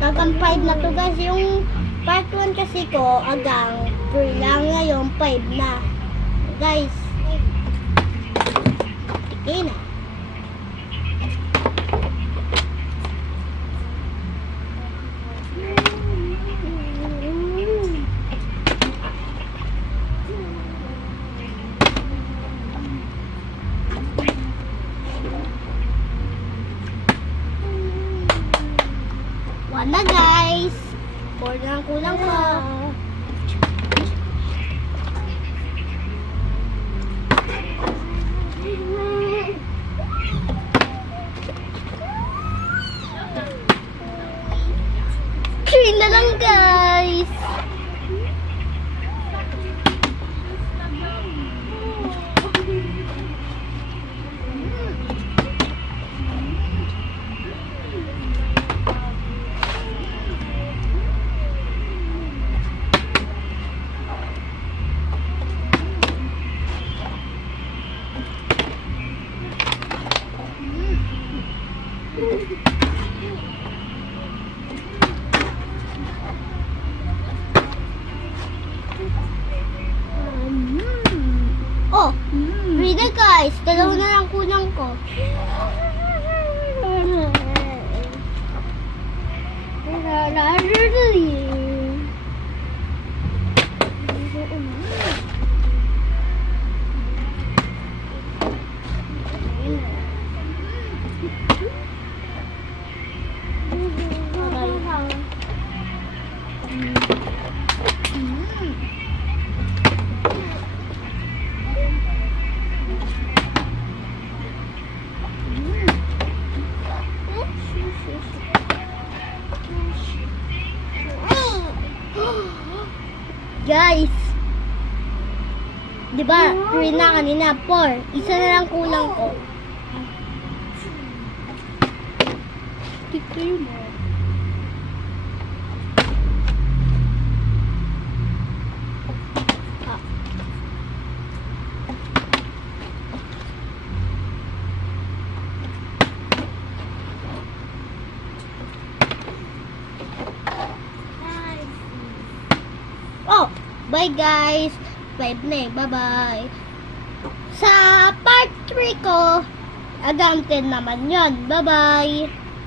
hanggang 5 na to guys. Yung part 1 kasi ko, hanggang 3 lang, ngayon 5 na. Guys, tiki na. One na guys. 4 na ang kulang ko. Three na lang guys. Oh, three na guys. Dalawa na lang kulang ko. Guys, di ba 3 na kanina, 4. Isa na lang kulang ko. Ito yun. Oh, bye guys. 5 na eh. Bye-bye. Sa part 3 ko, hanggang 10 naman yun. Bye-bye.